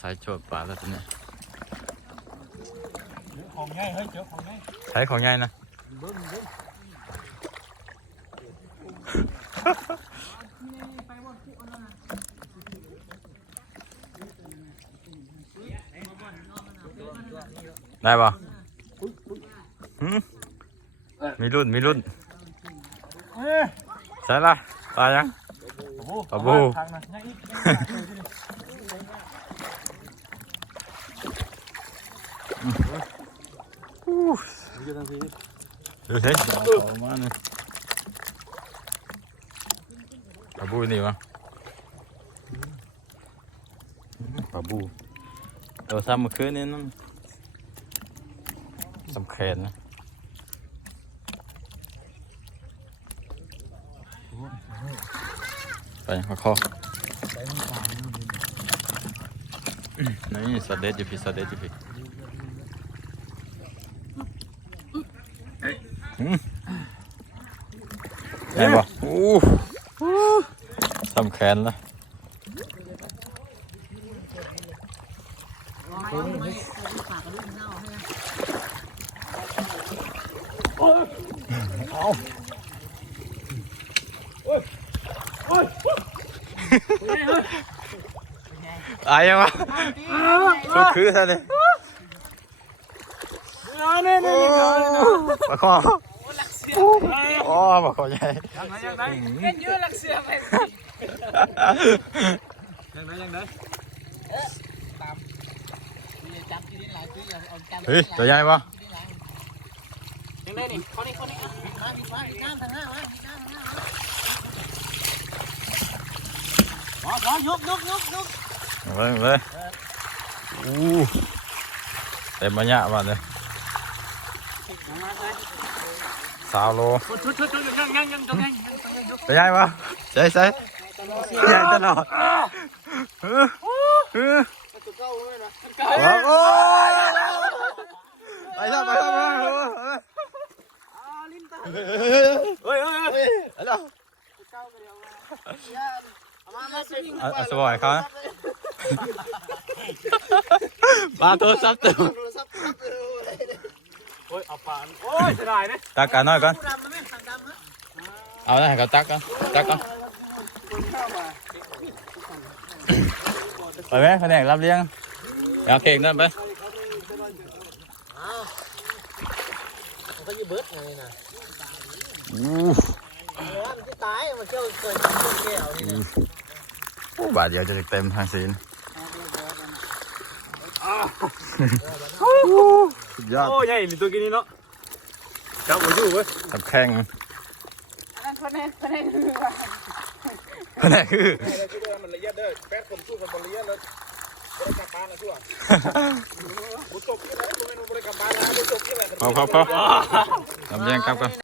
สายโจดปลาแล้วตัวเนี้ยของง่ายเฮ้ยเจอของง่ายใช้ของใหญ่นะเบิ้งเบิ้งได้ปะหืมมีรุ่น มีรุ่นเอ้ยใช่ละตายยังโอ้โห ปะบู ทางนะง่ายอีก อู้ เดี๋ยวทันทีดูสิเอามาหนึ่งปลาบูนี่วะปลาบูเราทำเมื่อคืนนี้นั่นสำคัญนะไปขอคอใส่มันตายนะนี่สเด็ดอยู่พี่สเด็ดอยู่พี่หืม ได้ปะอู้สำคัญละอายยังวะสุดคือท่านเลยเนี่ยเนี่ยเนี่ ยมาคออ๋อมาคอใหญ่ยังไงยังไงเป็นยืดลักเสือไปยังไงยังไงจำที่นี่หลายปีเอาเอาจำเฮ้ยตัวใหญ่ปะยังไงนี่เขานี่เขานี่อะมาดีกว่าข้ามทางหน้ามาข้ามทางหน้ามาพอพอยกยกยกยกเลยเอาเลยอู้เต็มมันยาเลยมาใส่ยังยังยังยังยังตัวใหญ่ปะใส่ใส่ใหญ่ตลอดเออเออตัวเก้าเลย นะโอ้ยไปแล้วไปแล้วไปแล้วลิ้นตาเฮ้ยเฮ้ โอ้ยเอาปานโอ้ยเสียดายนะตักกันหน่อยก่อนผู้ดำนะแม่สั่งดำนะเอาได้เขาตักกันตักกันไปไหมแผนกรับเลี้ยงเอาเค้กนั่นไปเขาอยู่เบิร์ดไงนะอู้มันจะตายมันเจ้าเกิดแก้วนี่นะหูบาทเดียวจะเต็มทางซีน สุดยอดโอ้ยใหญ่นี่ตัวกินนี่เนาะจับหัวอยู่เว้ยตับแข้งอันนั้นคนนั้นคนนั้นคือว่าแผนกคือมันละเอียดเด้อแป๊ดผมสู้กับบริเอียดแล้วบริกรรมบ้านนะชั่วบุตรที่ไหนบุไม่รู้บริกรรมบ้านนะบุตรที่ไหนพอพอพอทำเลี้ยงครับกัน